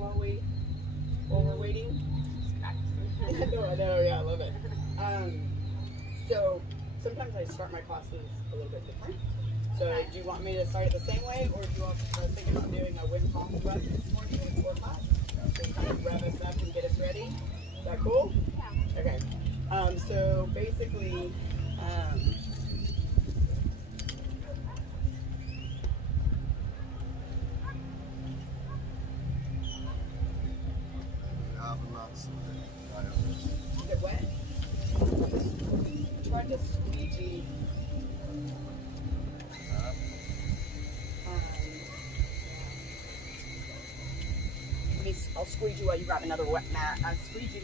while we're waiting? No, I know, yeah, I love it. So sometimes I start my classes a little bit different. So do you want me to start it the same way, or do you want thinking about doing a Wim Hof breath this morning before class? Just kind of rev us up and get us ready. Is that cool? Yeah. Okay. So basically, is it wet? I tried to squeegee. I'll squeeze you while you grab another wet mat. I'll squeeze you.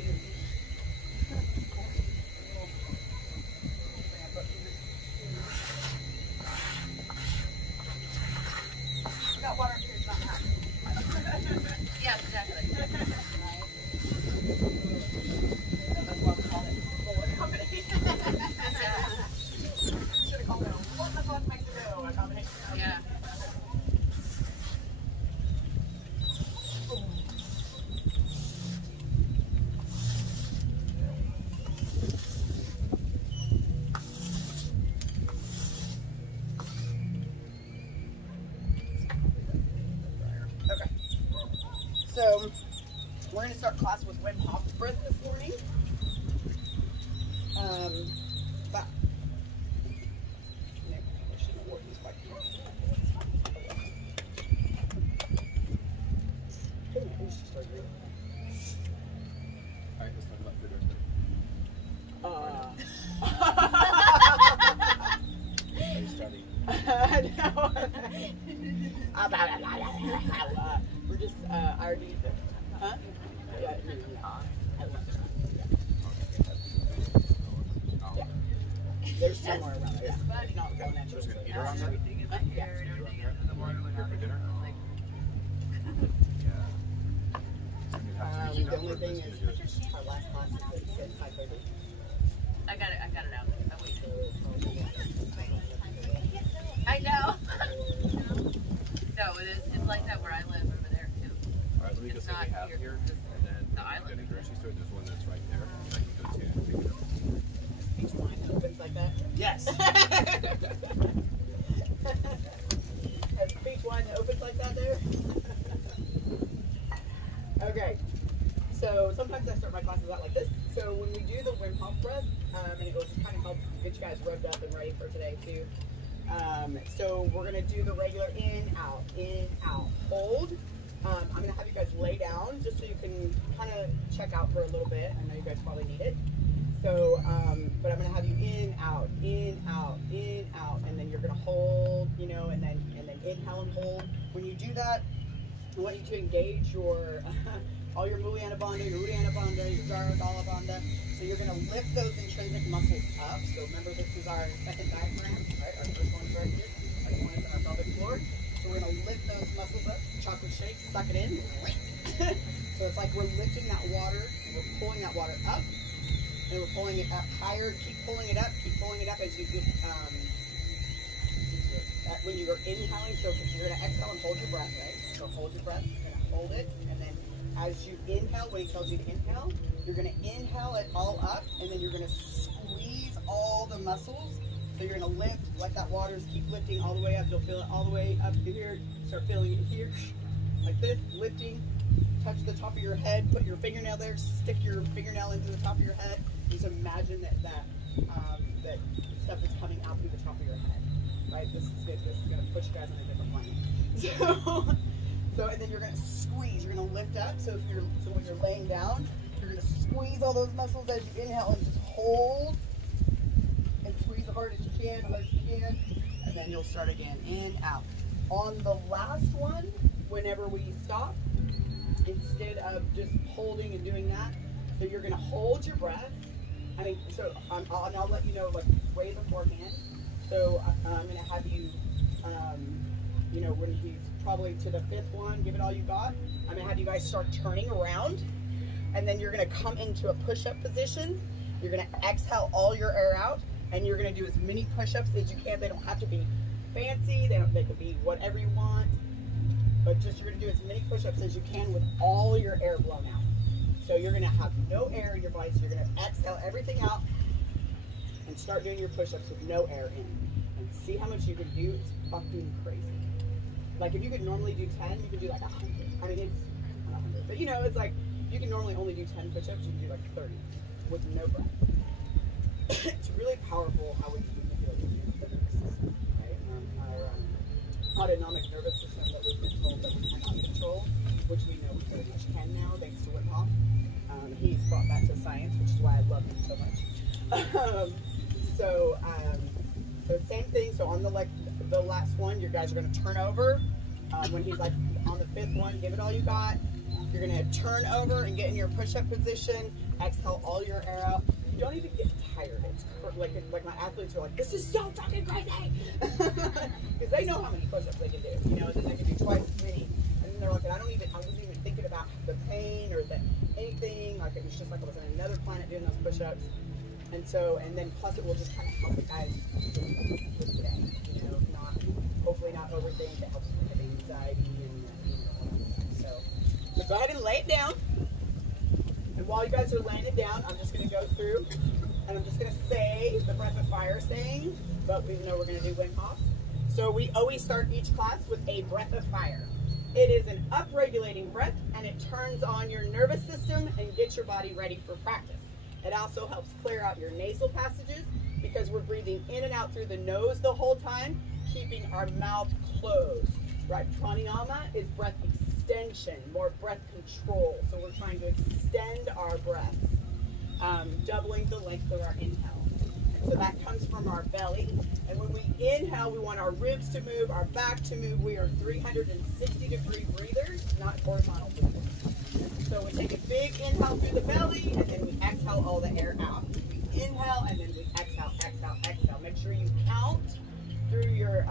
I got water here, it's not hot. Yeah, exactly. That's why we call it Fuller Company. Should have called it a Mexico combination. Yeah. So, we're going to start class with Wim Hof breath this morning. But Alright, let's talk about dinner. Are you studying? We're just, I already, huh? Yeah, yeah. There's two more around there. Yeah. Not going at you. Just gonna eat around there? Yeah. Here for dinner? The only thing is, our last class is that it said high fiber. I got it out. Oh, wait. I know. No, it's like that where I live over there too. Alright, let me go see what we have here. And then the island. in the grocery store, there's one that's right there. And I can go to and pick it up. Each wine opens like that? Yes! Has peach wine that opens like that there? Okay. So sometimes I start my classes out like this. So when we do the Wim Hof breath, and it will just kind of help get you guys revved up and ready for today too. So we're going to do the regular in, out, hold. I'm going to have you guys lay down just so you can kind of check out for a little bit. I know you guys probably need it. So, but I'm going to have you in, out, and then you're going to hold, you know, and then inhale and hold. When you do that, I want you to engage your all your Uddiyana Bandha, your Uddiyana Bandha, your Jara Bandha. So you're going to lift those intrinsic muscles up. So remember, this is our second diaphragm, right? Our first one's right here. Second one is on our pelvic floor. So we're going to lift those muscles up. Chocolate shake, suck it in. So it's like we're lifting that water, and we're pulling that water up, and we're pulling it up higher. Keep pulling it up as you get, when you're inhaling. So you're going to exhale and hold your breath, right? So hold your breath, you're going to hold it, and then as you inhale, when he tells you to inhale, you're going to inhale it all up, and then you're going to squeeze all the muscles. So you're going to lift, let that water keep lifting all the way up. You'll feel it all the way up to here. Start feeling it here, like this, lifting. Touch the top of your head, put your fingernail there, stick your fingernail into the top of your head. Just imagine that stuff is coming out through the top of your head, right? This is good. This is going to put you guys on a different plane. So, and then you're going to squeeze. You're going to lift up. So when you're laying down, you're going to squeeze all those muscles as you inhale and just hold and squeeze as hard as you can, and then you'll start again. In, out. On the last one, whenever we stop, instead of just holding and doing that, so you're going to hold your breath. I mean, so I'll let you know, like, way beforehand. So I'm going to have you, you know, when he's probably to the fifth one, give it all you got. I'm going to have you guys start turning around, and then you're going to come into a push-up position. You're going to exhale all your air out, and you're going to do as many push-ups as you can. They don't have to be fancy. They could be whatever you want. but just you're gonna do as many push-ups as you can with all your air blown out. So you're gonna have no air in your body, so you're gonna exhale everything out and start doing your push-ups with no air in. And see how much you can do. It's fucking crazy. Like if you could normally do 10, you could do like 100. I mean, it's not 100, but you know, it's like you can normally only do 10 push-ups, you can do like 30 with no breath. It's really powerful how we can manipulate the nervous system, right? Our autonomic nervous system that we've been told that we cannot control, which we know we very much can now, thanks to Wim Hof. He's brought that to science, which is why I love him so much. So same thing. So on the last one, you guys are going to turn over. When he's like on the 5th one, give it all you got. You're going to turn over and get in your push-up position. Exhale all your air out. You don't even get tired. It's like my athletes are like, this is so fucking crazy, because they know how many push-ups they can do. You know, and then they can do twice as many. And then they're like, I wasn't even thinking about the pain or anything. Like it was just like I was on another planet doing those push-ups. And then plus it will just kind of help the guys with today. You know, hopefully not overthink. It helps with anxiety and all that stuff. So go ahead and lay it down. And while you guys are laying it down, I'm just going to go through and I'm just going to say the breath of fire saying, but we know we're going to do Wim Hof. So we always start each class with a breath of fire. It is an up-regulating breath, and it turns on your nervous system and gets your body ready for practice. It also helps clear out your nasal passages because we're breathing in and out through the nose the whole time, keeping our mouth closed, right? Pranayama is breath extension, more breath control. So we're trying to extend our breaths, doubling the length of our inhale. And so that comes from our belly. And when we inhale, we want our ribs to move, our back to move. We are 360-degree breathers, not horizontal breathers. So we take a big inhale through the belly, and then we exhale all the air out. We inhale, and then we exhale, exhale, exhale. Make sure you count through your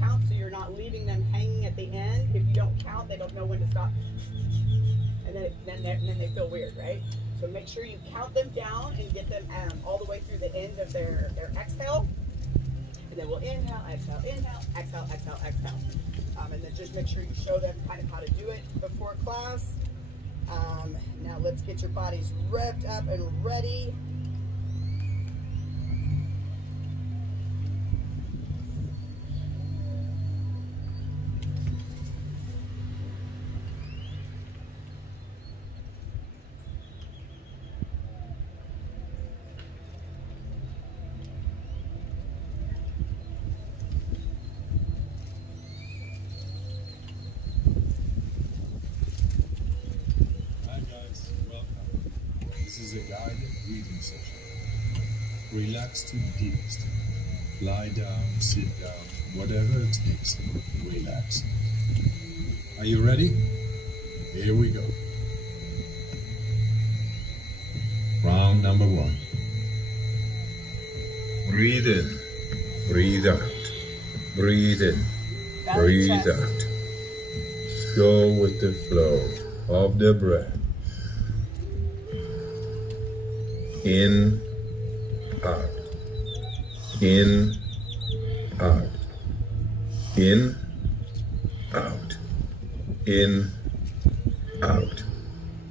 count, so you're not leaving them hanging at the end. If you don't count, they don't know when to stop, and then they feel weird, right? So make sure you count them down and get them all the way through the end of their exhale. And then we'll inhale, exhale, exhale, exhale. And then just make sure you show them kind of how to do it before class. Now let's get your bodies revved up and ready. Relax to the deepest. Lie down, sit down, whatever it takes. Relax. Are you ready? Here we go. Round number 1. Breathe in, breathe out, breathe in, breathe out. Just go with the flow of the breath. In, out, in, out, in, out, in, out,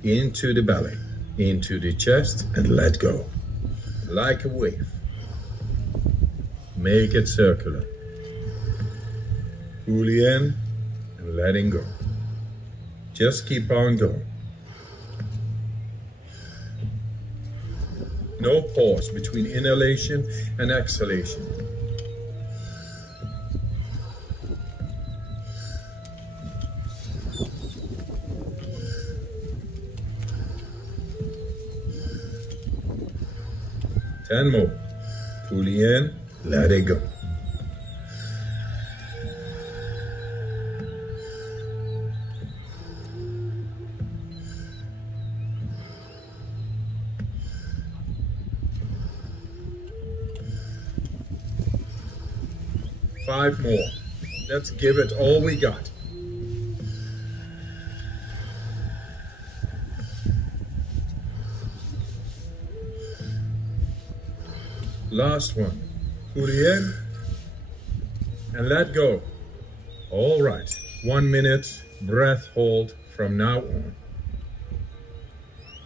into the belly, into the chest, and let go. Like a wave. Make it circular. Fully in and letting go. Just keep on going. No pause between inhalation and exhalation. Ten more. Fully in, let it go. Five more. Let's give it all we got. Last one. Fully in and let go. All right. 1 minute breath hold from now on.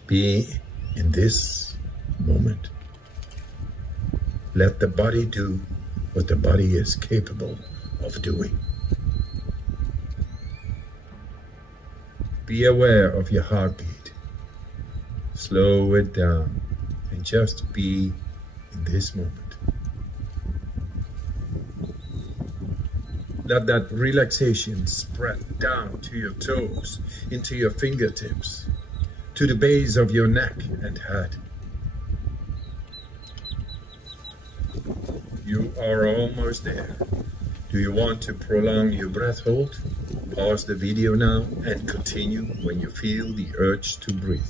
Be in this moment. Let the body do what the body is capable of doing. Be aware of your heartbeat. Slow it down and just be in this moment. Let that relaxation spread down to your toes, into your fingertips, to the base of your neck and head. You are almost there. Do you want to prolong your breath hold? Pause the video now and continue when you feel the urge to breathe.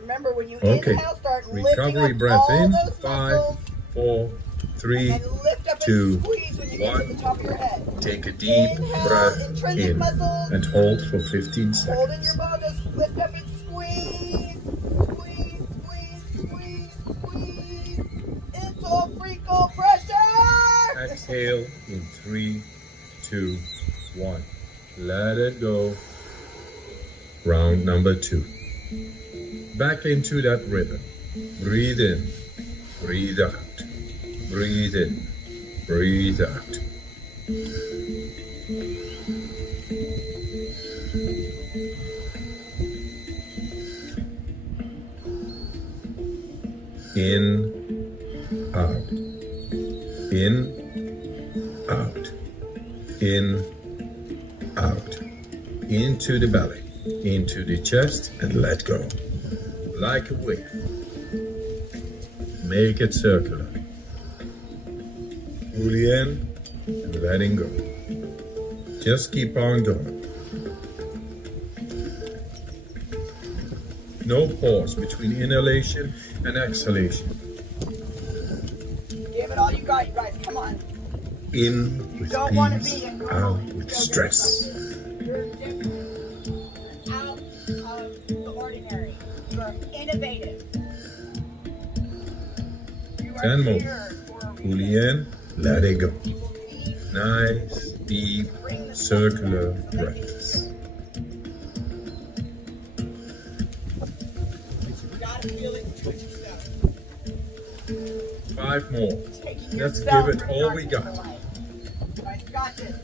Remember, when you Okay, inhale, start recovery lifting up breath all in. those 5, muscles, 4, 3, and lift up 2, and squeeze when you get to 1. the top of your head. Take a deep Inhale, breath intrinsic in muscles. and hold for 15 Hold in your seconds. ball, just lift up and squeeze. Squeeze, squeeze, squeeze, squeeze. Into freakle pressure. Exhale in 3, 2, 1. Let it go. Round number 2. Back into that rhythm. Breathe in, breathe out. Breathe in, breathe out. In, out. In, out. In, out. Into the belly, into the chest, and let go. Like a wave. Make it circular. Fully in and letting go. Just keep on going. No pause between inhalation and exhalation. Give it all you got, you guys. Come on. In with Don't want to peace, be in out with stress. You're different. Out of the ordinary. You're innovative. You are 10 more. here for a Fully reason. in, let it go. People need Nice, deep, circular breaths. You gotta feel it and twitch yourself. 5 more. Taking Let's yourself give it for all we granted got. for life. You guys got this.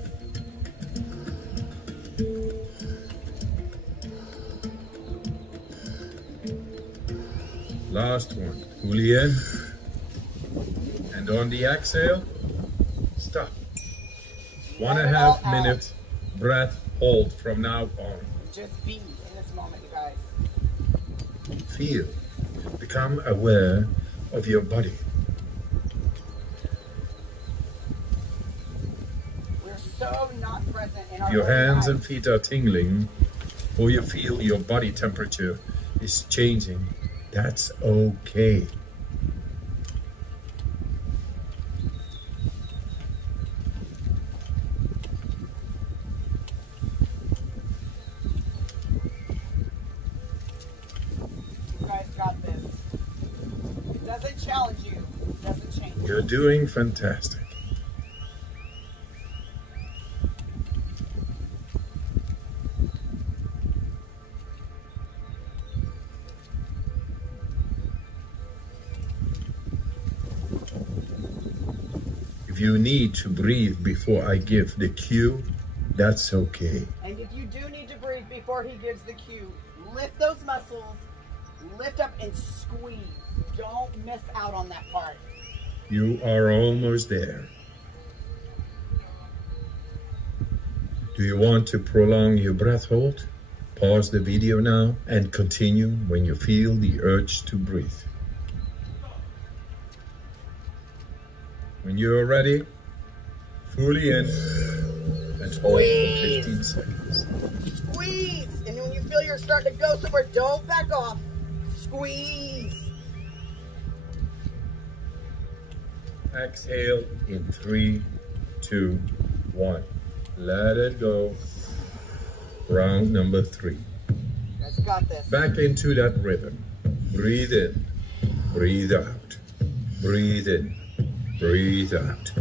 Last one. Fully in. And on the exhale, stop. 1.5 minute breath hold from now on. Just be in this moment, you guys. Feel. Become aware of your body. We're so not present in our If your own hands lives. and feet are tingling, or you feel your body temperature is changing, that's okay. You guys got this. It doesn't challenge you. It doesn't change you. You're doing fantastic. If you need to breathe before I give the cue, that's okay. And if you do need to breathe before he gives the cue, lift those muscles, lift up and squeeze. Don't miss out on that part. You are almost there. Do you want to prolong your breath hold? Pause the video now and continue when you feel the urge to breathe. When you're ready, fully in and hold for 15 seconds. Squeeze. And when you feel you're starting to go somewhere, don't back off. Squeeze. Exhale in 3, 2, 1. Let it go. Round number 3. You guys got this. Back into that rhythm. Breathe in, breathe out. Breathe in, breathe out.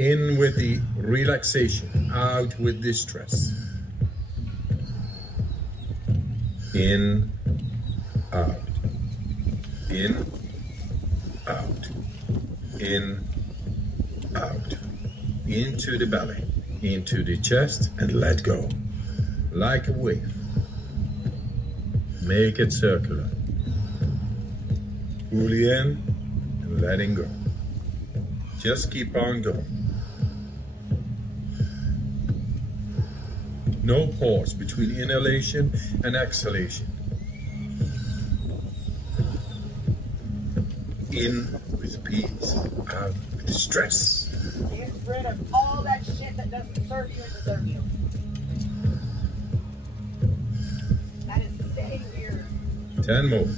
In with the relaxation, out with the stress. In, out. In, out. In, out. Into the belly, into the chest, and let go. Like a wave. Make it circular. Fully in and letting go. Just keep on going. No pause between inhalation and exhalation. In with peace, out with stress. Get rid of all that shit that doesn't serve you and deserve you. That is staying here. 10 more.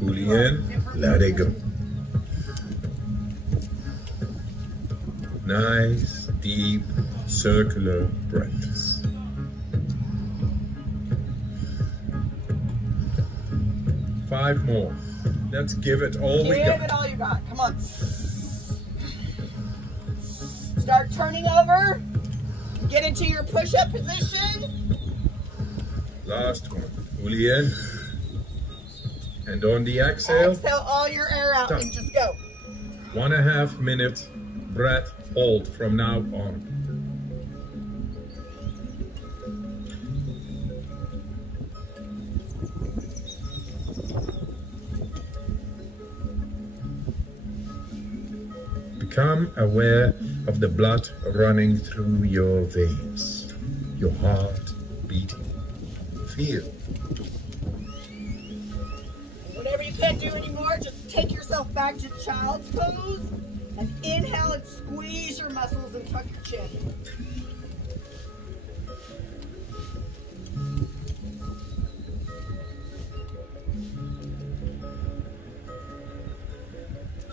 Fully in, let it go. Nice, deep, circular breaths. Five more. Let's give it all we got. Give it all you got. Come on. Start turning over. Get into your push-up position. Last one. Fully in. And on the exhale, Exhale all your air out stop. and just go. 1.5 minute breath hold from now on. Become aware of the blood running through your veins, your heart beating. Feel. Whatever you can't do anymore, just take yourself back to child's pose and inhale and squeeze your muscles and tuck your chin.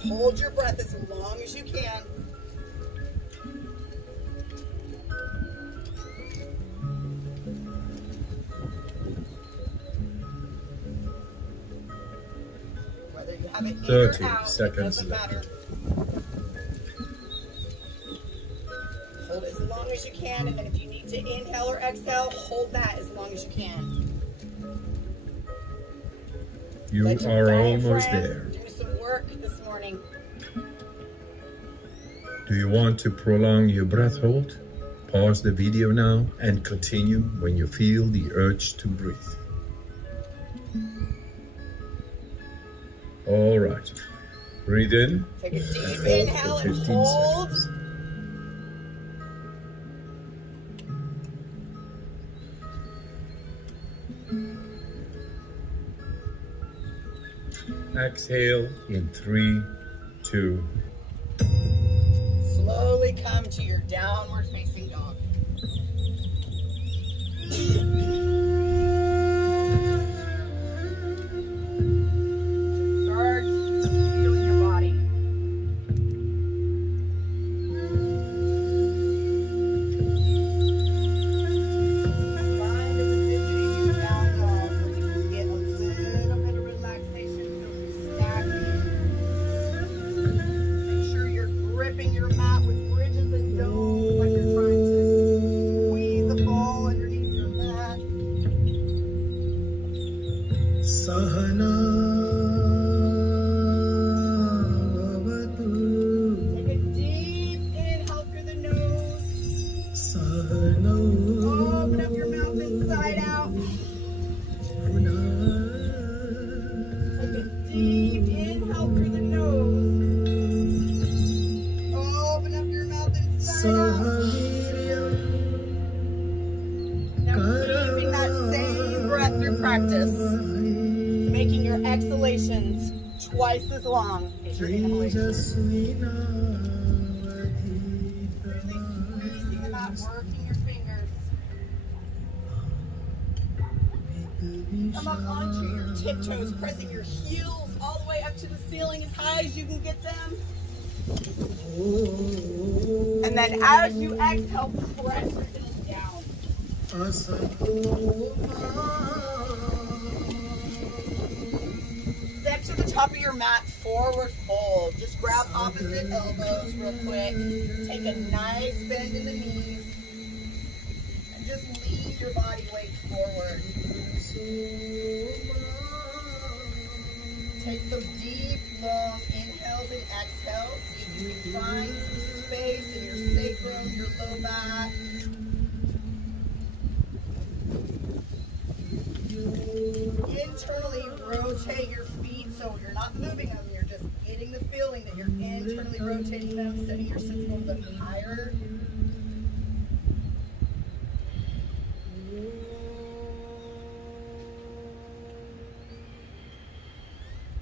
Hold your breath as long as you can. Whether you have it in or 30 out, seconds it doesn't left. matter. Hold it as long as you can, and then if you need to inhale or exhale, hold that as long as you can. You Let your are almost diaphragm there. do some work this morning. Do you want to prolong your breath hold? Pause the video now and continue when you feel the urge to breathe. All right. Breathe in. Take a deep Hold inhale for and 15 hold. seconds. Exhale in 3, 2. Slowly come to your downward facing dog. Start feeling your body. Find a position in your down dog where you can get a little bit of relaxation, feel some stacking. Make sure you're gripping your mat with bridges and domes like you're trying to squeeze a ball underneath your mat. Sahana Take a deep inhale through the nose. Sahana Open up your mouth inside out. Take a deep inhale through the nose. Open up your mouth inside out. Now keeping that same breath through practice. Making your exhalations twice as long as your inhalations. Really squeezing them out, working your fingers. Come up onto your tiptoes, pressing your heels all the way up to the ceiling as high as you can get them. And then as you exhale, press your heels down. Step to the top of your mat, forward fold. Just grab opposite elbows real quick. Take a nice bend in the knees. And just lead your body weight forward. Take some deep, long inhales and exhales. See if you can find some space in your sacrum, your low back. Internally rotate your feet so you're not moving them, you're just getting the feeling that you're internally rotating them, setting your hips a little bit higher.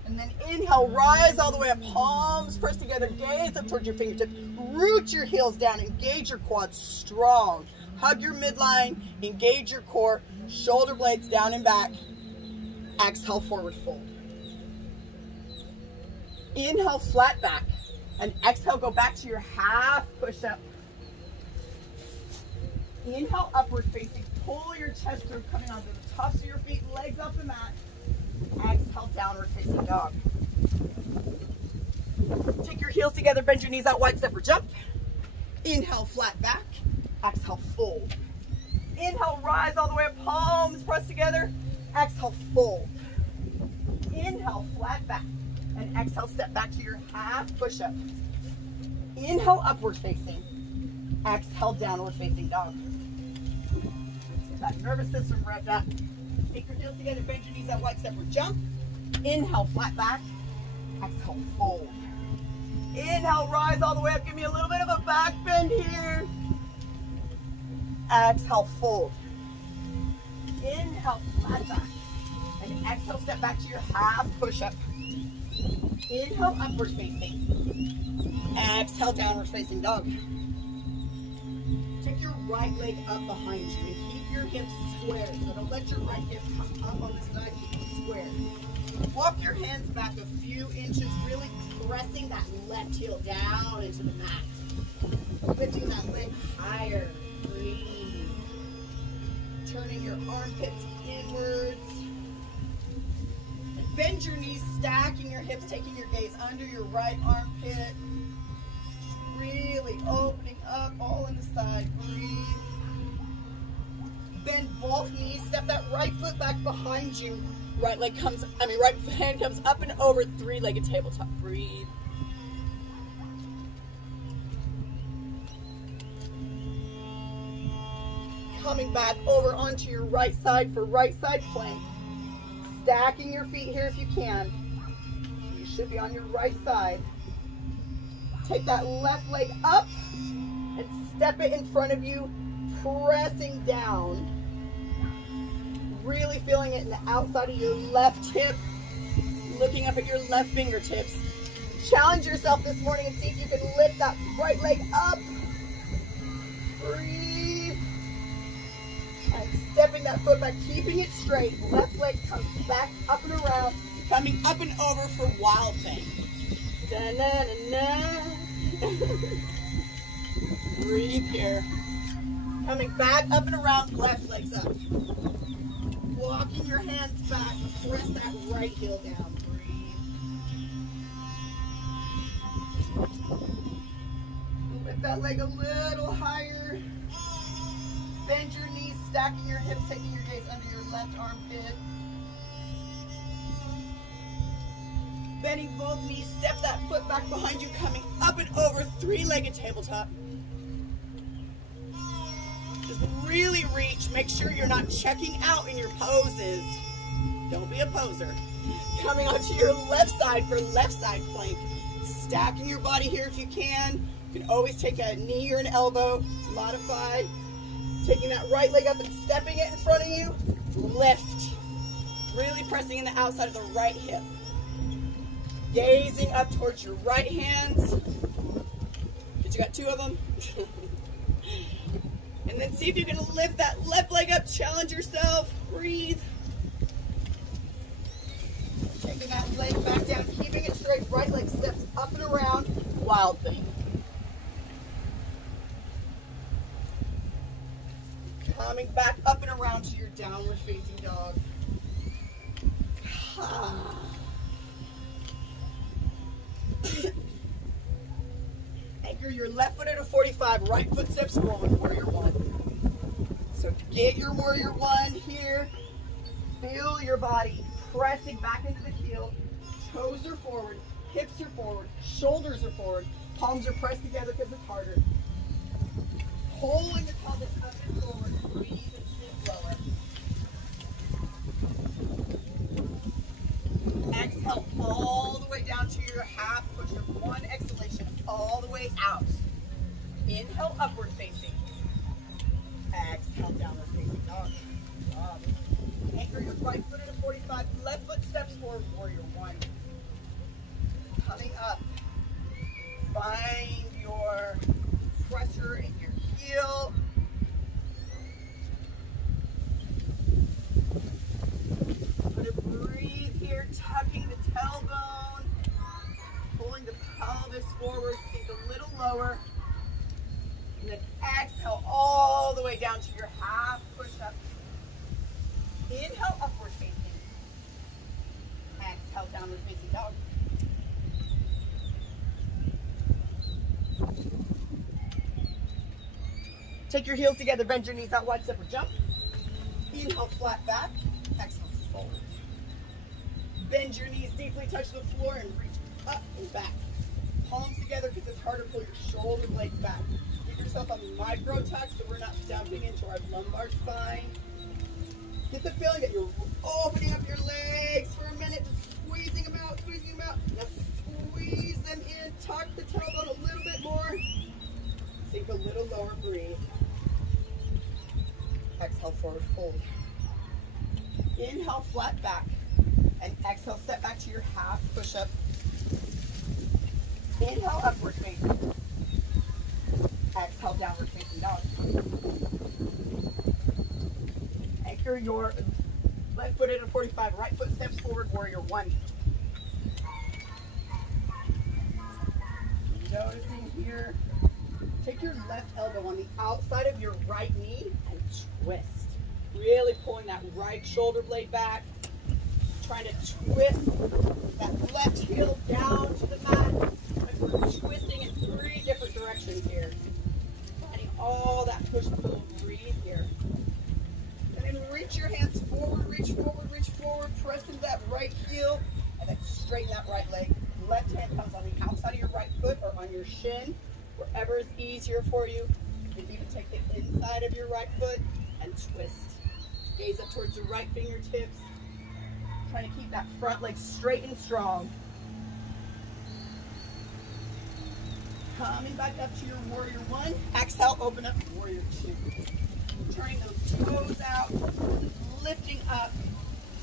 And then inhale, rise all the way up, palms pressed together, gaze up towards your fingertips, root your heels down, engage your quads strong. Hug your midline, engage your core, shoulder blades down and back. Exhale, forward fold. Inhale, flat back. And exhale, go back to your half push-up. Inhale, upward facing. Pull your chest through, coming onto the tops of your feet, legs off the mat. Exhale, downward facing dog. Take your heels together, bend your knees out, wide step or jump. Inhale, flat back. Exhale, fold. Inhale, rise all the way up, palms pressed together. Exhale, fold. Inhale, flat back. And exhale, step back to your half push-up. Inhale, upward facing. Exhale, downward facing dog. Get that nervous system revved up. Take your heels together, bend your knees out, wide step or jump. Inhale, flat back. Exhale, fold. Inhale, rise all the way up. Give me a little bit of a back bend here. Exhale, fold. Inhale, flat back. And exhale, step back to your half push-up. Inhale, upward facing. Exhale, downward facing dog. Take your right leg up behind you and keep your hips square. So don't let your right hip come up on the side, keep it square. Walk your hands back a few inches, really pressing that left heel down into the mat. Lifting that leg higher. Breathe. Turning your armpits inwards. And bend your knees, stacking your hips, taking your gaze under your right armpit. Just really opening up all in the side. Breathe. Bend both knees, step that right foot back behind you. Right hand comes up and over, three-legged tabletop. Breathe. Coming back over onto your right side for right side plank. Stacking your feet here if you can. You should be on your right side. Take that left leg up and step it in front of you, pressing down. Really feeling it in the outside of your left hip. Looking up at your left fingertips. Challenge yourself this morning and see if you can lift that right leg up. Breathe. And stepping that foot back, keeping it straight. Left leg comes back up and around, coming up and over for wild thing. Da-na-na-na. Breathe here. Coming back up and around, left leg's up. Walking your hands back, press that right heel down. Breathe. Lift that leg a little higher. Bend your knees, stacking your hips, taking your gaze under your left armpit. Bending both knees, step that foot back behind you, coming up and over, three-legged tabletop. Just really reach. Make sure you're not checking out in your poses. Don't be a poser. Coming onto your left side for left side plank. Stacking your body here if you can. You can always take a knee or an elbow. Modify. Taking that right leg up and stepping it in front of you. Lift. Really pressing in the outside of the right hip. Gazing up towards your right hands. Did you got two of them? And then see if you can lift that left leg up. Challenge yourself. Breathe. Taking that leg back down, keeping it straight. Right leg steps up and around. Wild thing. Coming back up and around to your downward facing dog. Anchor your left foot at a 45, right foot steps forward, warrior one. So get your warrior one here. Feel your body pressing back into the heel. Toes are forward, hips are forward, shoulders are forward, palms are pressed together because it's harder. Pulling the pelvis up and forward, breathe and sink lower. Exhale all the way down to your half push-up. One exhalation all the way out. Inhale, upward facing. Exhale, downward facing dog. Anchor your right foot at a 45. Left foot steps forward, warrior one. Coming up. Find your pressure in your heel. I'm going to breathe here, tucking the tailbone, pulling the pelvis forward, sink a little lower. And then exhale all the way down to your half push-up. Inhale, upward facing. Exhale, downward facing dog. Take your heels together, bend your knees out wide, step or jump. Inhale, flat back. Exhale, forward. Bend your knees deeply, touch the floor, and reach up and back. Palms together because it's harder to pull your shoulder blades back. Give yourself a micro tuck so we're not dumping into our lumbar spine. Get the feeling that you're opening up your legs for a minute, just squeezing them out, squeezing them out. Now squeeze them in, tuck the tailbone a little bit more. Sink a little lower, breathe. Exhale, forward fold. Inhale, flat back. And exhale, step back to your half push-up. Inhale, upward facing. Exhale, downward facing dog. Anchor your left foot at a 45, right foot steps forward, warrior one. Noticing here, take your left elbow on the outside of your right knee and twist. Really pulling that right shoulder blade back. Trying to twist that left heel down to the mat. We're twisting in 3 different directions here. Finding all that push-pull, breathe here. And then reach your hands forward, reach forward, press into that right heel, and then straighten that right leg. Left hand comes on the outside of your right foot or on your shin, wherever is easier for you. You can even take the inside of your right foot and twist. Gaze up towards the right fingertips. Trying to keep that front leg straight and strong. Coming back up to your warrior one. Exhale, open up warrior two. Turning those toes out, lifting up,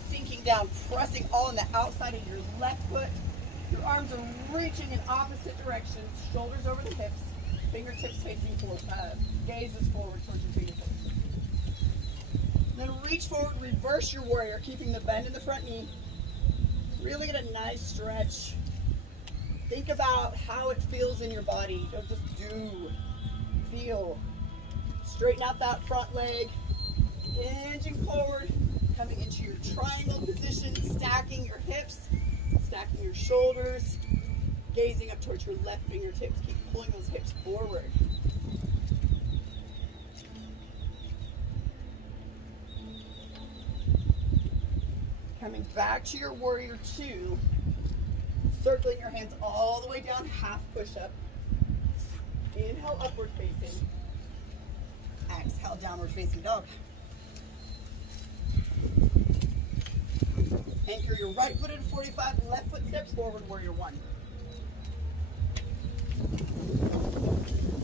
sinking down, pressing all on the outside of your left foot. Your arms are reaching in opposite directions, shoulders over the hips, fingertips facing forward, gazes forward towards your fingertips. Then reach forward, reverse your warrior, keeping the bend in the front knee. Really get a nice stretch. Think about how it feels in your body. Don't just do, feel. Straighten out that front leg, hinging forward, coming into your triangle position, stacking your hips, stacking your shoulders, gazing up towards your left fingertips. Keep pulling those hips forward. Coming back to your warrior two, circling your hands all the way down, half push-up. Inhale, upward facing. Exhale, downward facing dog. Anchor your right foot at a 45, left foot steps forward, warrior one.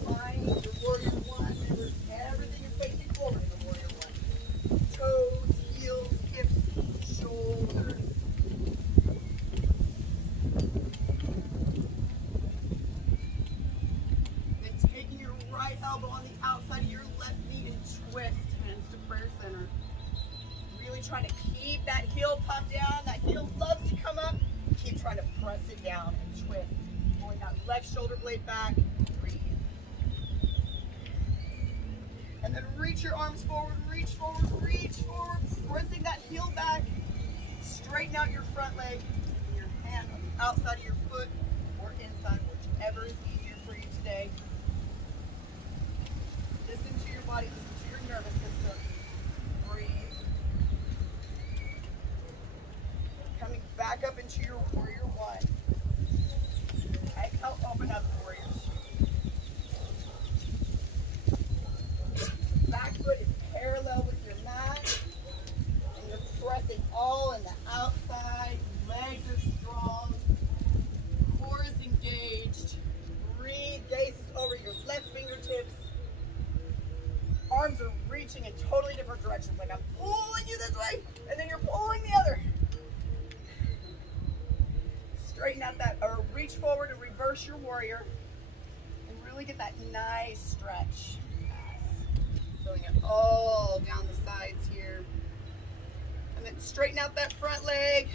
Find your warrior one. Remember, everything is facing forward in the warrior one. Toes, heels, hips, shoulders. Then taking your right elbow on the outside of your left knee and twist, hands to prayer center. Really trying to keep that heel pumped down. That heel loves to come up. Keep trying to press it down and twist. Pulling that left shoulder blade back. Breathe. And then reach your arms forward, reach forward, pressing that heel back. Straighten out your front leg. Your hand on the outside of your foot or inside, whichever is easier for you today. body, listen to your nervous system. Breathe. Coming back up into your warrior one. Exhale, open up, warrior two. Back foot is parallel with your mat. And you're pressing all in the outside. Legs are strong. Core is engaged. Breathe. Gaze is over your left fingertips. Arms are reaching in totally different directions. Like I'm pulling you this way, and then you're pulling the other. Straighten out that, or reach forward and reverse your warrior. And really get that nice stretch. Filling it all down the sides here. And then straighten out that front leg.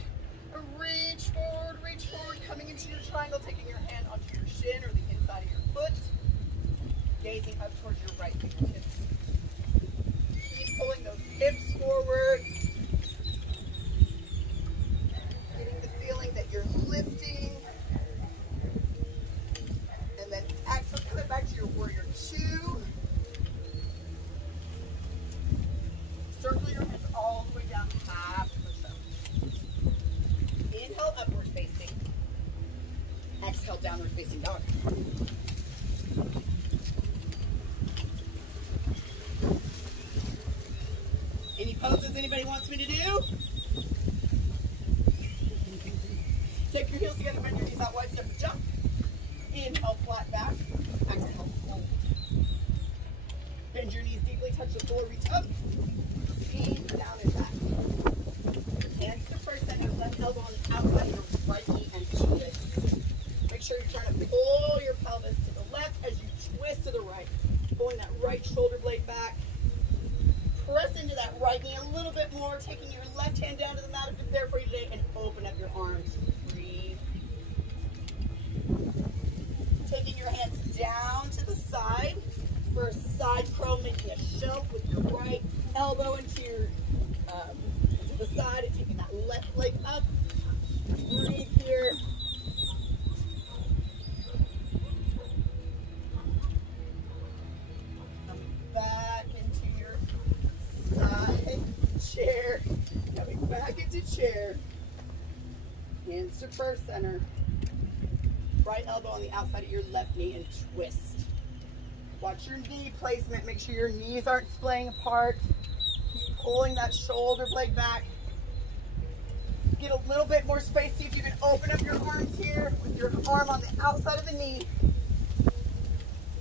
Reach forward, coming into your triangle, taking your hand onto your shin or the inside of your foot. Gazing up towards your right fingertips. Keep pulling those hips forward. Getting the feeling that you're lifting. And then exhale, come back to your warrior two. Circle your hips all the way down, half push up. Inhale, upward facing. Exhale, downward facing dog. Any poses anybody wants me to do? Take your heels together, bend your knees out wide, step and jump. Inhale, flat back. Exhale, fold. Bend your knees deeply, touch the floor, reach up. Squeeze down and back. Hands to first and your left elbow on the outside of your right knee and twist. Make sure you're trying to pull your pelvis to the left as you twist to the right. Pulling that right shoulder blade back. Press into that right knee a little bit more, taking your left hand down to the mat if it's there for you today, and open up your arms. Breathe. Taking your hands down to the side for a side crow, making a shelf with your right elbow into your to the side and taking that left leg up. Breathe here. Come back into your side chair. Coming back into chair. Hands to first center. Right elbow on the outside of your left knee and twist. Watch your knee placement. Make sure your knees aren't splaying apart. Keep pulling that shoulder blade back. Get a little bit more space. See if you can open up your arms here with your arm on the outside of the knee.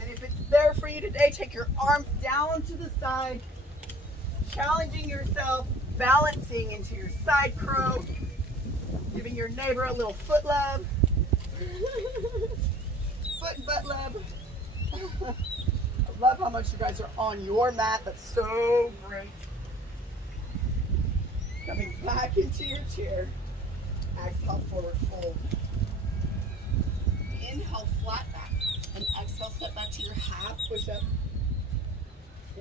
And if it's there for you today, take your arms down to the side. Challenging yourself, balancing into your side crow. Giving your neighbor a little foot love. Foot and butt love. I love how much you guys are on your mat. That's so great. Coming back into your chair. Exhale, forward fold. Inhale, flat back. And exhale, step back to your half push-up.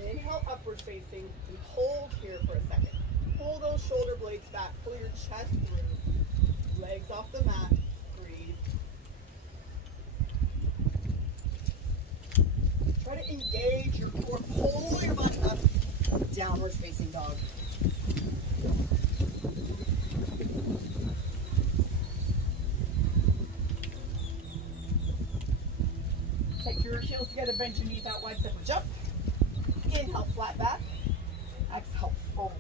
Inhale, upward facing. And hold here for a second. Pull those shoulder blades back. Pull your chest through. Legs off the mat. Breathe. Try to engage your core. Pull your body up. Downward facing dog. Take your heels together, bend your knees out wide, step and jump. Inhale, flat back. Exhale, fold.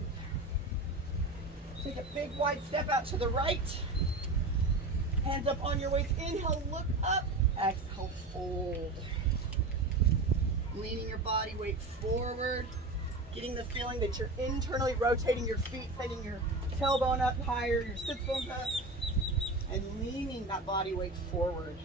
Take a big wide step out to the right. Hands up on your waist. Inhale, look up. Exhale, fold. Leaning your body weight forward. Getting the feeling that you're internally rotating your feet, sending your tailbone up higher, your sit bones up, and leaning that body weight forward.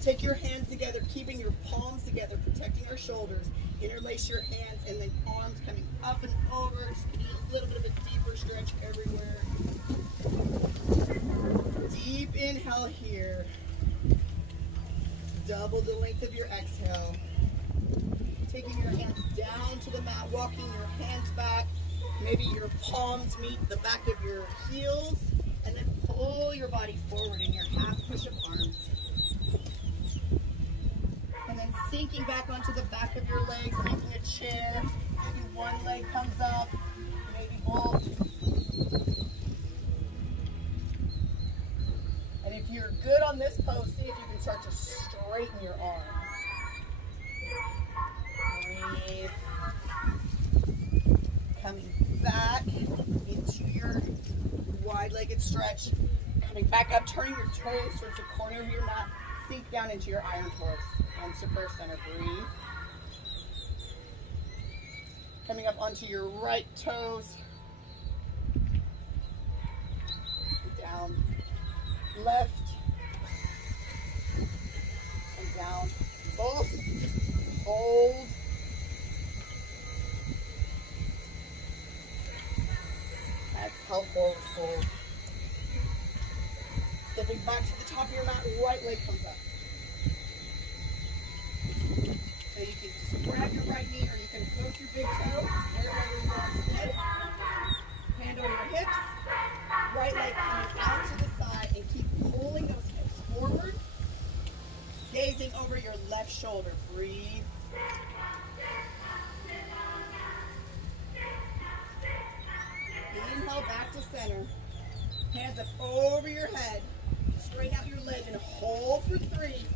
Take your hands together, keeping your palms together, protecting our shoulders. Interlace your hands and then arms coming up and over. Just getting a little bit of a deeper stretch everywhere. Deep inhale here. Double the length of your exhale. Taking your hands down to the mat, walking your hands back. Maybe your palms meet the back of your heels. And then pull your body forward in your half push-up arms. And then sinking back onto the back of your legs, making a chair. Maybe one leg comes up, maybe both. And if you're good on this pose, see if you can start to straighten your arms. Breathe. Coming back into your wide-legged stretch. Coming back up, turning your toes towards the corner of your mat. Sink down into your iron horse. Hands to first center. Breathe. Coming up onto your right toes. Down. Left. And down. Both. Hold. Exhale, forward fold. Stepping back to the top of your mat, right leg comes up. So you can grab your right knee or you can hook your big toe. Hand over your hips. Right leg coming out to the side and keep pulling those hips forward. Gazing over your left shoulder. Breathe. Inhale back to center. Hands up over your head. Straighten out your leg and hold for 3.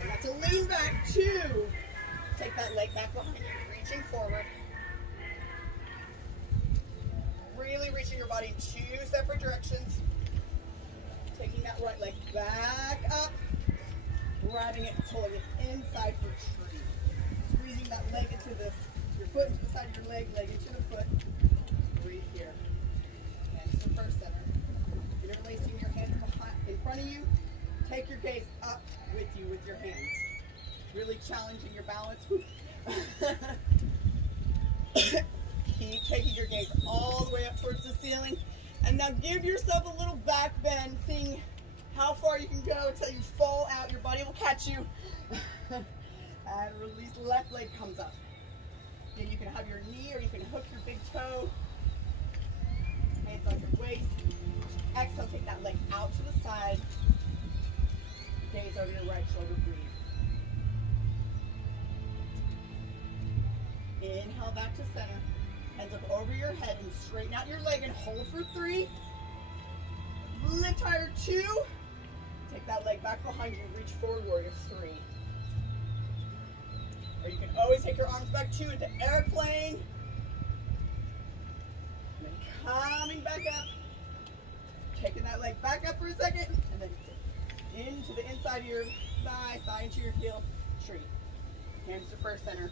And that's a lean back. 2. Take that leg back behind you, reaching forward. Really reaching your body in 2 separate directions. Taking that right leg back up. Grabbing it and pulling it inside for tree. Squeezing that leg into your foot into the side of your leg into the foot. Breathe here. Hands to first center. Interlacing your hands in front of you. Take your gaze up with you with your hands. Really challenging your balance. Keep taking your gaze all the way up towards the ceiling. And now give yourself a little back bend, seeing how far you can go until you fall out. Your body will catch you. And release, left leg comes up. Then you can have your knee or you can hook your big toe. Hands on your waist. Exhale, take that leg out to the side. Gaze over your right shoulder, breathe. Inhale back to center. Hands up over your head and straighten out your leg and hold for 3. Lift higher, 2. Take that leg back behind you, reach forward, warrior 3. Or you can always take your arms back 2 into airplane. And then coming back up. Taking that leg back up for a second. And then into the inside of your thigh, thigh into your heel, tree. Hands to first center.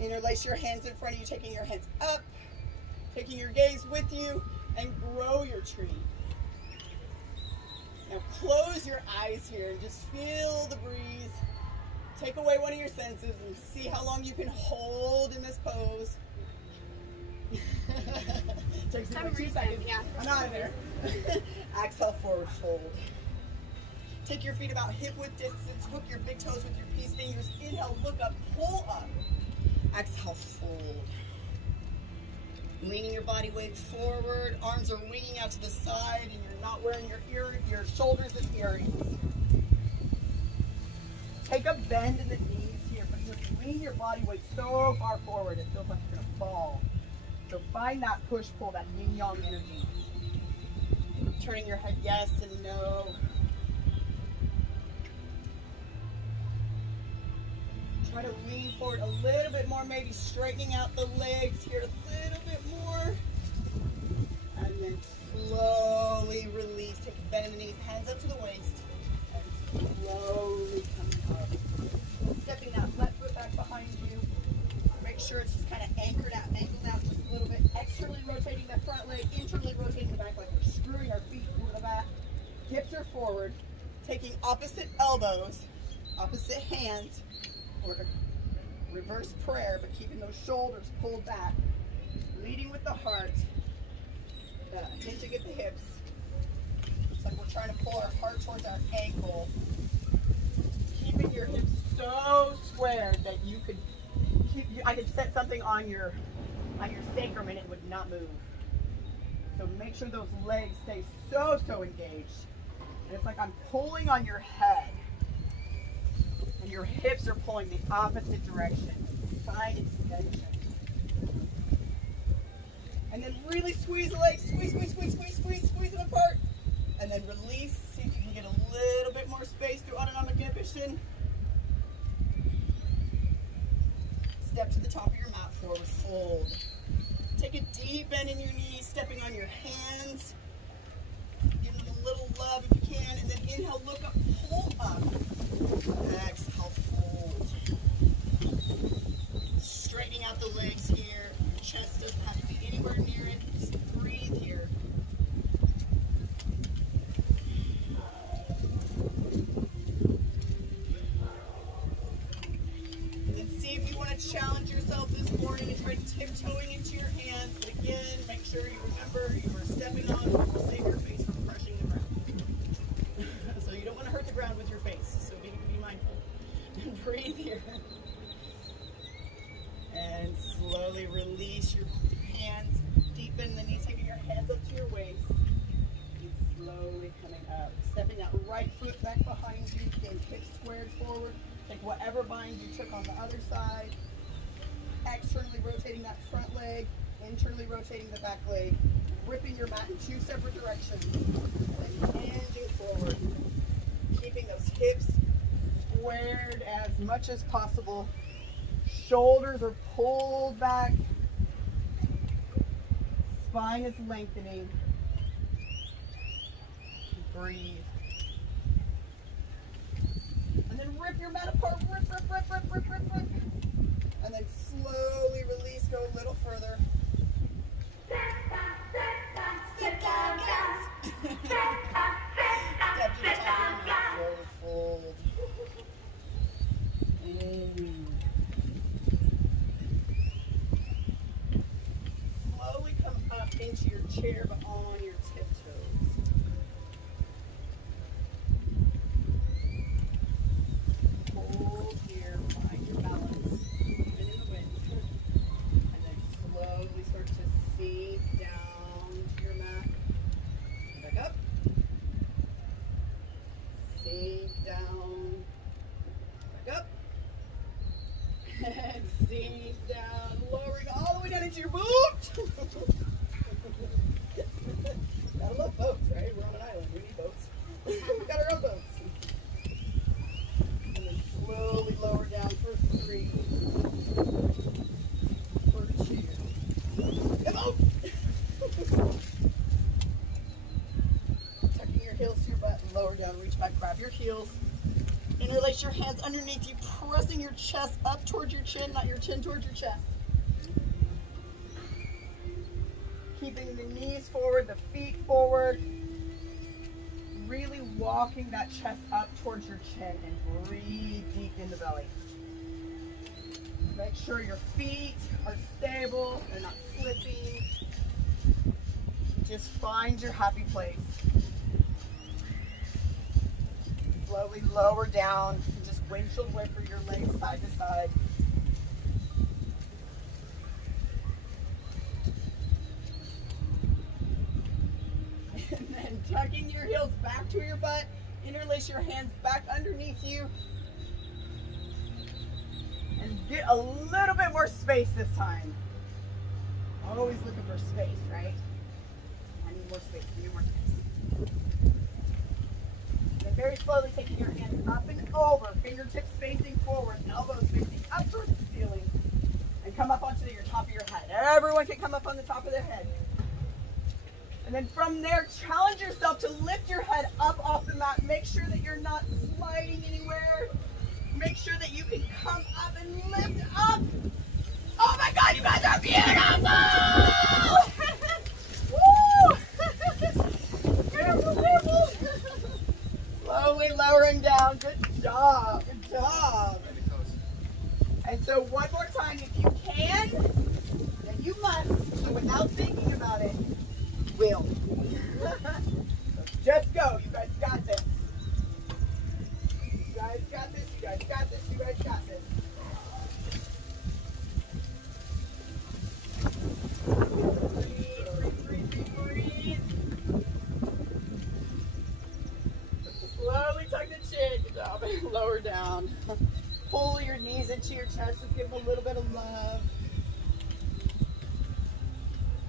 Interlace your hands in front of you, taking your hands up, taking your gaze with you, and grow your tree. Now close your eyes here and just feel the breeze. Take away one of your senses and see how long you can hold in this pose. Takes me about 2 seconds. Yeah. I'm out of there. Exhale, forward fold. Take your feet about hip width distance. Hook your big toes with your peace fingers. Inhale, look up, pull up. Exhale, fold. Leaning your body weight forward. Arms are winging out to the side, and you're not wearing your shoulders as earrings. Take a bend in the knees here, but just lean your body weight so far forward it feels like you're going to fall. So find that push-pull, that yin-yang energy. Turning your head yes and no. Try to lean forward a little bit more, maybe straightening out the legs here a little bit more. And then slowly release. Take a bend in the knees, hands up to the waist. And slowly coming up. Stepping that left foot back behind you. Make sure it's just kind of angled out just a little bit. Externally rotating the front leg, internally rotating the back leg. We're screwing our feet into the back. Hips are forward. Taking opposite elbows, opposite hands. Or reverse prayer, but keeping those shoulders pulled back. Leading with the heart. Hinging at the hips. It's like we're trying to pull our heart towards our ankle. Keeping your hips so squared that you could I could set something on your sacrum and it would not move. So make sure those legs stay so engaged. And it's like I'm pulling on your head. And your hips are pulling the opposite direction. Side extension. And then really squeeze the legs. Squeeze them apart. And then release. See if you can get a little bit more space through autonomic inhibition. Step to the top of your mat, forward fold. Take a deep bend in your knees, stepping on your hands. Give them a little love if you can. And then inhale, look up, pull up. Exhale, fold. Straightening out the legs here. Your chest doesn't have to be anywhere near it. Just breathe here. And then see if you want to challenge yourself this morning and try tiptoeing into your hands. But again, make sure you remember you are stepping on what will save your face from crushing the ground. So you don't want to hurt the ground with your face. So be mindful. And breathe here. And slowly release your hands. Deepen the knees, taking your hands up to your waist. And slowly coming up. Stepping that right foot back behind you. Again, hips squared forward. Take whatever bind you took on the other side. Externally rotating that front leg. Internally rotating the back leg. Ripping your mat in two separate directions. And handing forward. Keeping those hips squared as much as possible. Shoulders are pulled back. Spine is lengthening. Breathe. And then rip your mat apart. Rip. And then slowly release. Go a little further. Sit down, yes. Step to the top of your mat. Forward fold. Slowly come up into your chair, but on your tiptoes. Hold here, find your balance, even in the wind. And then slowly start to sink down to your mat. Back up. Sink down. Back up. And sink down, lowering all the way down into your boot. Gotta love boats, right? We're on an island. We need boats. We got our own boats. And then slowly lower down for 3, for 2. Come on! Tucking your heels to your butt and lower down. Reach back, grab your heels. Interlace your hands underneath you, pressing your chest up towards your chin, not your chin towards your chest. Keeping the knees forward, the feet forward. Really walking that chest up towards your chin and breathe deep in the belly. Make sure your feet are stable, they're not slipping. Just find your happy place. Slowly lower down and just windshield wiper your legs side to side. And then tucking your heels back to your butt, interlace your hands back underneath you. And get a little bit more space this time. Always looking for space, right? I need more space, I need more space. Very slowly taking your hands up and over, fingertips facing forward, elbows facing up towards the ceiling, and come up onto your top of your head. Everyone can come up on the top of their head. And then from there, challenge yourself to lift your head up off the mat. Make sure that you're not sliding anywhere. Make sure that you can come up and lift up. Oh my God, you guys are beautiful! Woo! Careful, careful. Slowly lowering down. Good job. Good job. And so one more time, if you can, then you must. So without thinking about it, you will. So just go. You guys got this. You guys got this. You guys got this. You guys got this. Breathe, breathe, breathe, breathe. lower down. Pull your knees into your chest. Just give them a little bit of love.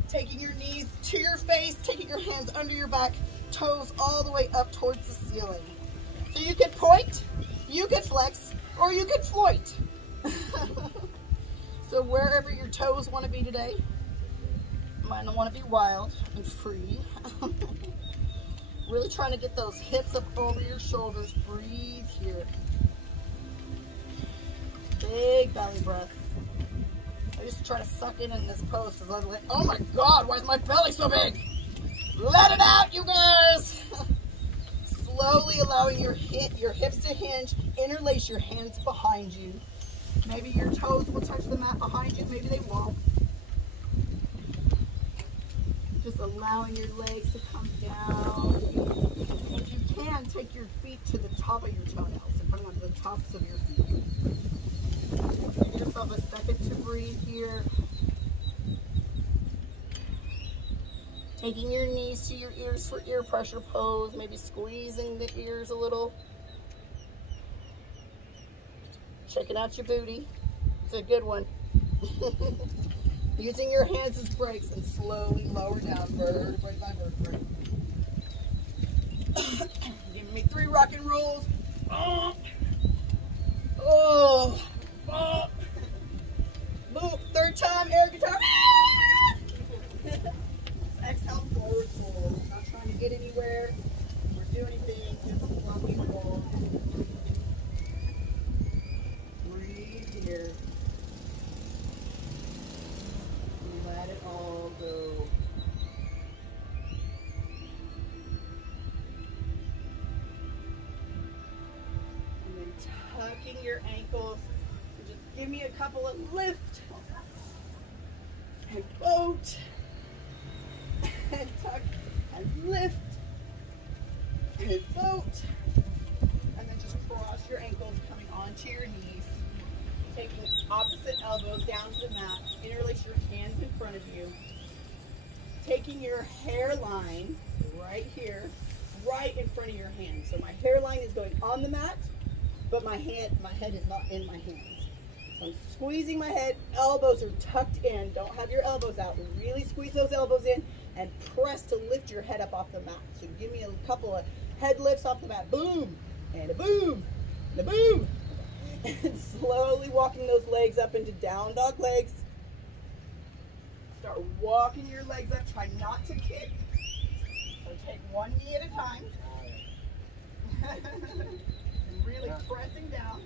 Taking your knees to your face, taking your hands under your back, toes all the way up towards the ceiling. So you can point, you can flex, or you can float. So wherever your toes want to be today, mine want to be wild and free. Really trying to get those hips up over your shoulders. Breathe here. Big belly breath. I used to try to suck in this pose because I was like, oh my God, why is my belly so big? Let it out, you guys. Slowly allowing your hips to hinge. Interlace your hands behind you. Maybe your toes will touch the mat behind you. Maybe they won't. Just allowing your legs to come down. If you can, take your feet to the top of your toenails. So bring them to the tops of your feet. Give yourself a second to breathe here. Taking your knees to your ears for ear pressure pose. Maybe squeezing the ears a little. Checking out your booty. It's a good one. Using your hands as brakes and slowly lower down vertebrae by vertebrae. Giving me 3 rock and rolls. Oh. Boom. 3rd time, air guitar. Exhale, forward fold. Not trying to get anywhere or do anything. Just rock and roll. Breathe here. Let it all go. And then tucking your ankles. And just give me a couple of lift and boat and tuck and lift and boat. And then just cross your ankles coming onto your knees. Taking opposite elbows down to the mat. Interlace your hands in front of you. Taking your hairline right here, right in front of your hands. So my hairline is going on the mat, but my head is not in my hands. So I'm squeezing my head. Elbows are tucked in. Don't have your elbows out. Really squeeze those elbows in and press to lift your head up off the mat. So give me a couple of head lifts off the mat. Boom, and a boom, and a boom. And slowly walking those legs up into down dog legs. Start walking your legs up. Try not to kick. So take one knee at a time. And really pressing down.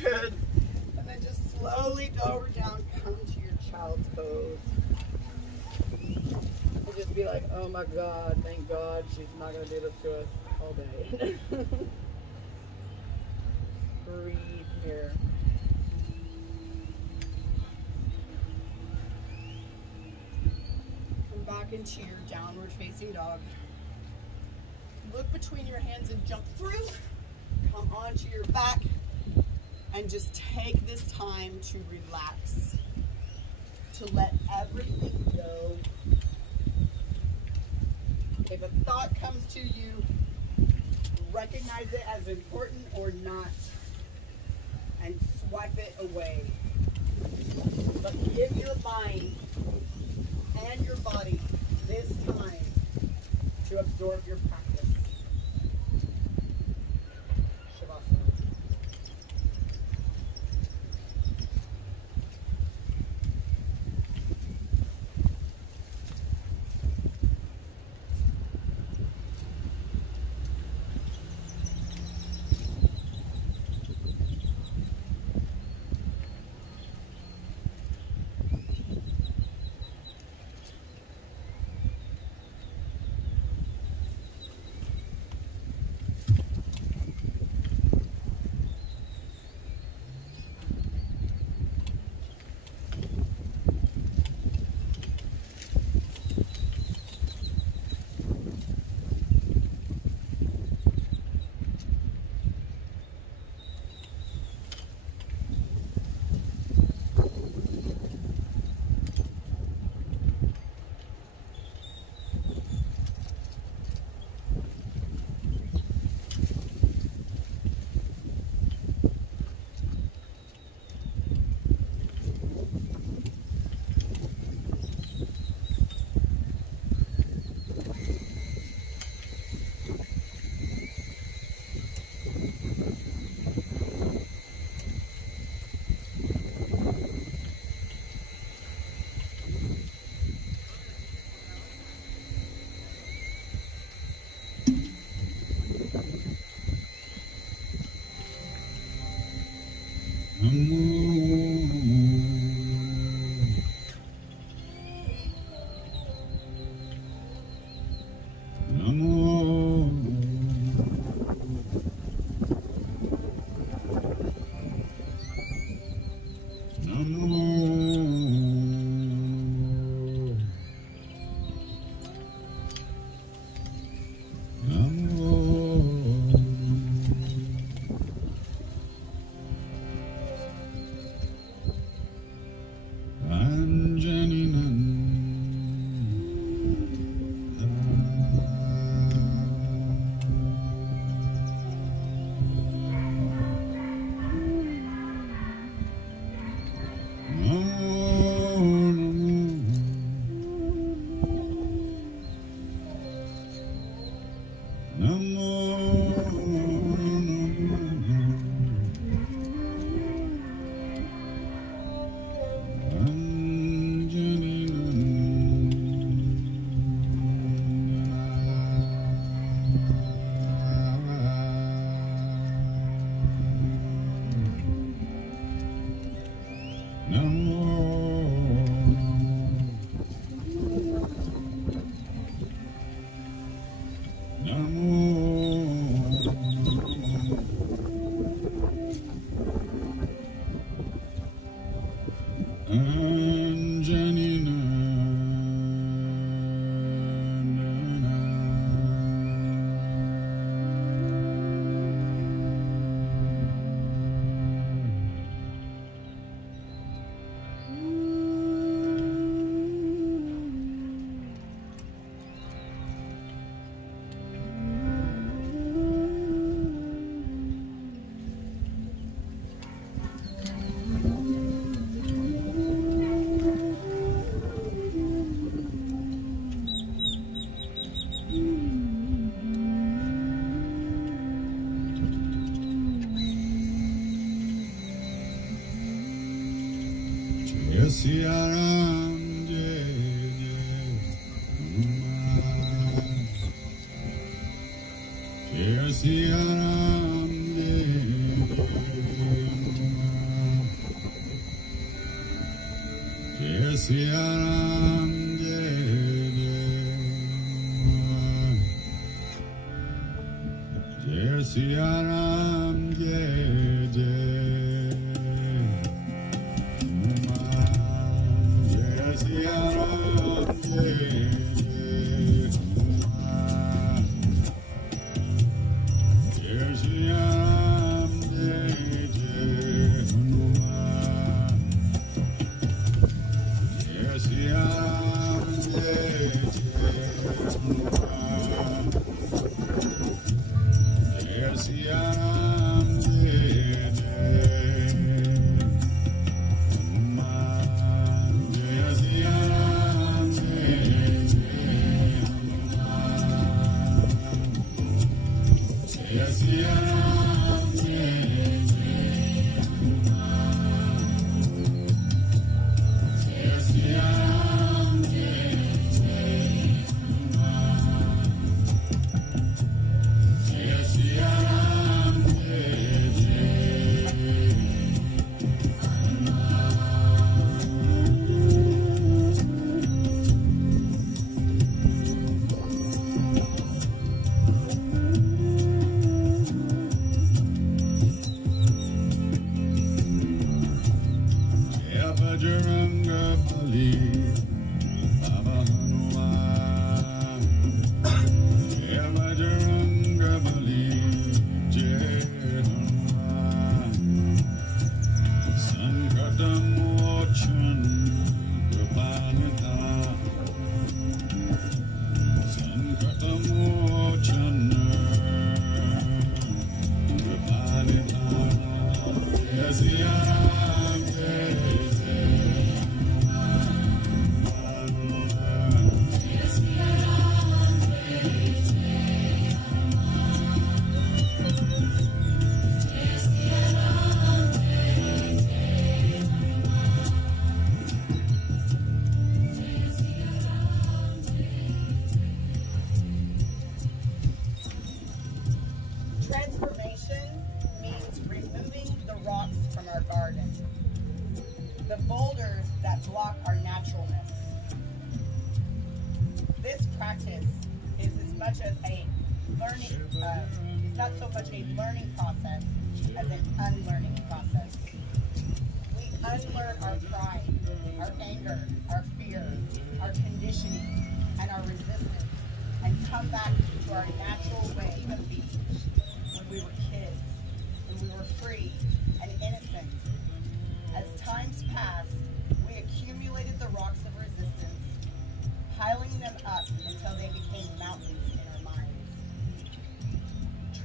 Good. And then just slowly lower down, come to your child's pose. And just be like, oh my God, thank God she's not going to do this to us all day. Breathe here. Come back into your downward facing dog. Look between your hands and jump through. Come onto your back. And just take this time to relax, to let everything go. If a thought comes to you, recognize it as important or not, and swipe it away. But give your mind and your body this time to absorb your practice.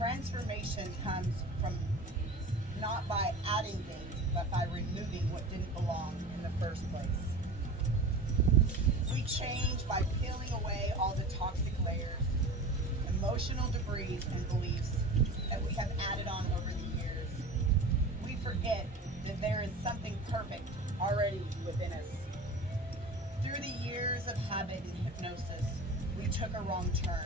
Transformation comes from not by adding things, but by removing what didn't belong in the first place. We change by peeling away all the toxic layers, emotional debris and beliefs that we have added on over the years. We forget that there is something perfect already within us. Through the years of habit and hypnosis, we took a wrong turn,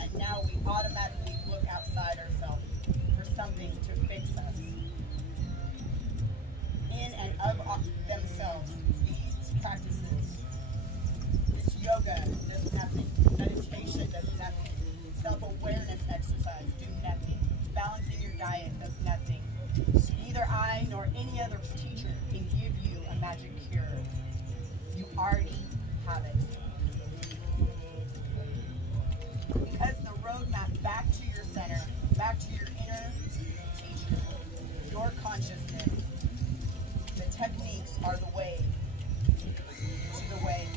and now we automatically look outside ourselves for something to fix us. In and of themselves, these practices, this yoga does nothing, meditation does nothing, self-awareness exercise do nothing, balancing your diet does nothing. Neither I nor any other teacher can give you a magic cure. You already have it. Because the roadmap back to your center, back to your inner teacher, your consciousness, the techniques are the way to the way.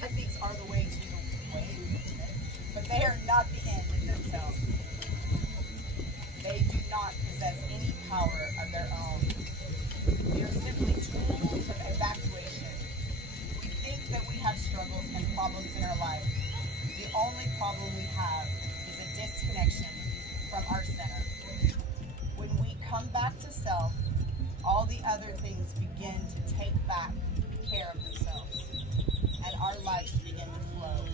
Techniques are the way to the way, but they are not the end in themselves. They do not possess any power of their own. They are simply tools of evacuation. We think that we have struggles and problems in our life. The only problem we have is a disconnection from our center. When we come back to self, all the other things begin to take back care of themselves, and our lives begin to flow.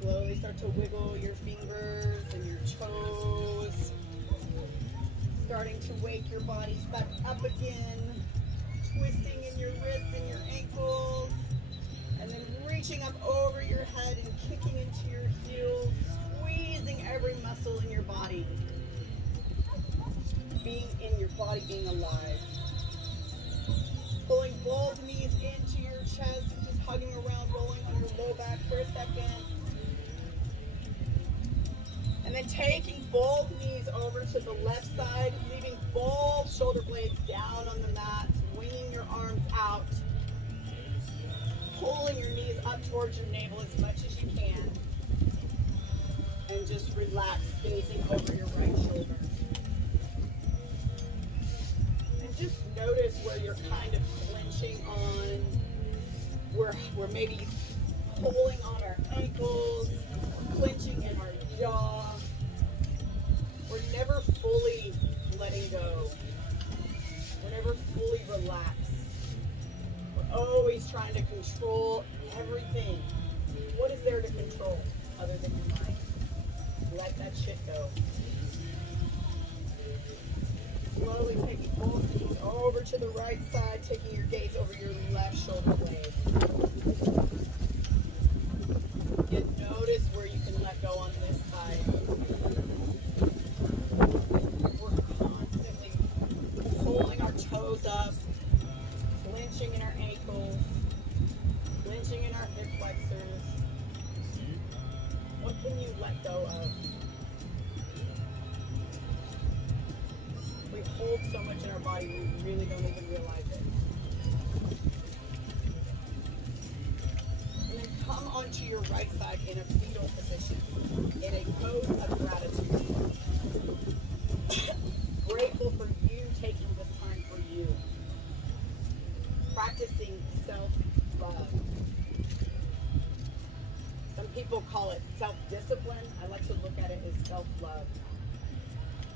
Slowly start to wiggle your fingers and your toes, starting to wake your bodies back up again, twisting in your wrists and your ankles, and then reaching up over your head and kicking into your heels, squeezing every muscle in your body. Being in your body, being alive. Pulling both knees into your chest, just hugging around, rolling on your low back for a second. And then taking both knees over to the left side, leaving both shoulder blades down on the mat, swinging your arms out, pulling your knees up towards your navel as much as you can, and just relax, gazing over your right shoulder. Just notice where you're kind of clenching on, we're maybe pulling on our ankles, clenching in our jaw. We're never fully letting go. We're never fully relaxed. We're always trying to control everything. What is there to control other than your mind? Let that shit go. Slowly taking both knees over to the right side, taking your gaze over your left shoulder blade. You notice where you can let go on this side. We're constantly pulling our toes up, clenching in our ankles, clenching in our hip flexors. What can you let go of? We hold so much in our body, we really don't even realize it. And then come onto your right side in a fetal position, in a pose of gratitude. Grateful for you taking this time for you. Practicing self-love. Some people call it self-discipline. I like to look at it as self-love.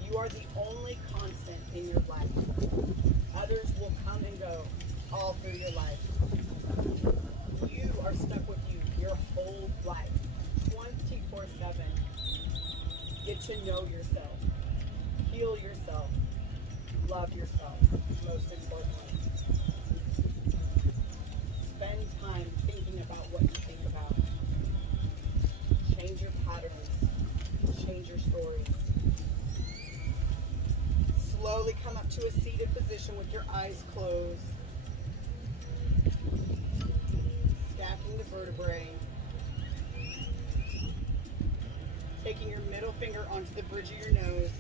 You are the only constant in your life. Others will come and go all through your life. You are stuck with you your whole life, 24/7. Get to know yourself. Heal yourself. Love yourself, most importantly. Spend time thinking about what you think about. Change your patterns. Change your stories. Slowly come up to a seated position with your eyes closed. Stacking the vertebrae. Taking your middle finger onto the bridge of your nose.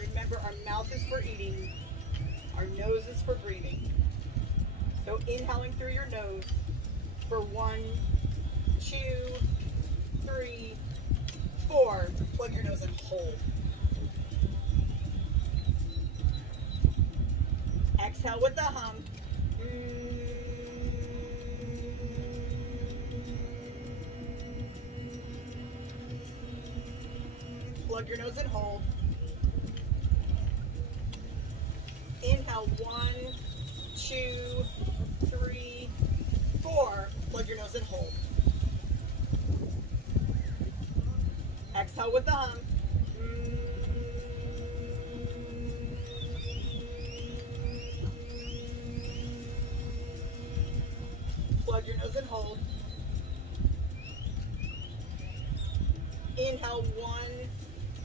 Remember, our mouth is for eating. Our nose is for breathing. So inhaling through your nose for 1, 2, 3, 4. Plug your nose and hold. Exhale with the hum. Plug your nose and hold. Inhale, 1, 2, 3, 4. Plug your nose and hold. Exhale with the hum. Plug your nose and hold. Inhale, 1,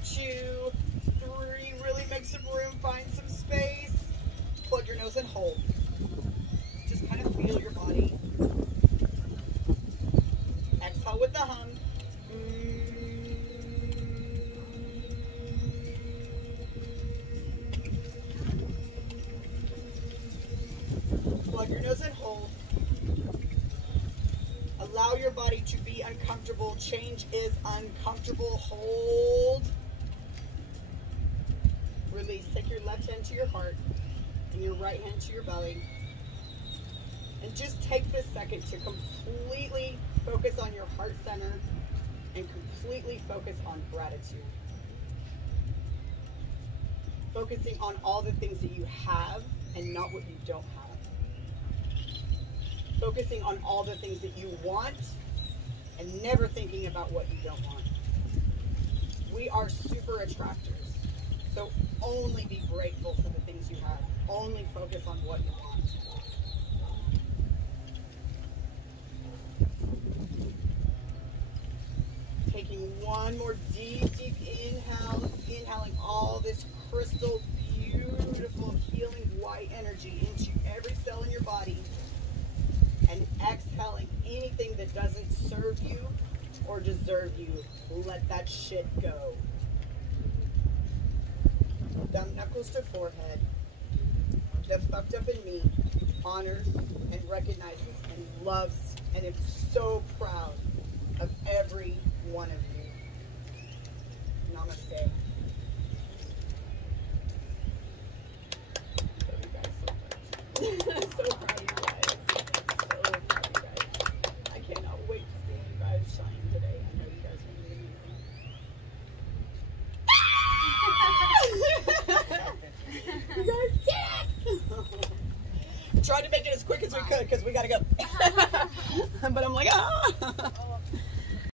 2, 3. Really make some room, find some space. Plug your nose and hold. Just kind of feel your body. Exhale with the hum. Plug your nose and hold. Allow your body to be uncomfortable. Change is uncomfortable. Hold. Release. Take your left hand to your heart and your right hand to your belly. And just take this second to completely focus on your heart center and completely focus on gratitude. Focusing on all the things that you have and not what you don't have. Focusing on all the things that you want and never thinking about what you don't want. We are super attractors. So only be grateful for the things you have. Only focus on what you want. Taking one more deep inhale. Inhaling all this crystal, beautiful, healing white energy into every cell in your body. And exhaling anything that doesn't serve you or deserve you. Let that shit go. Thumb knuckles to forehead. The fucked up in me honors and recognizes and loves and is so proud of every one of you. Namaste. Love you guys so much. So proud of you guys. I cannot wait to see you guys shine today. I know you guys are going to be. You guys did it! Tried to make it as quick as we could because we got to go. But I'm like, ah!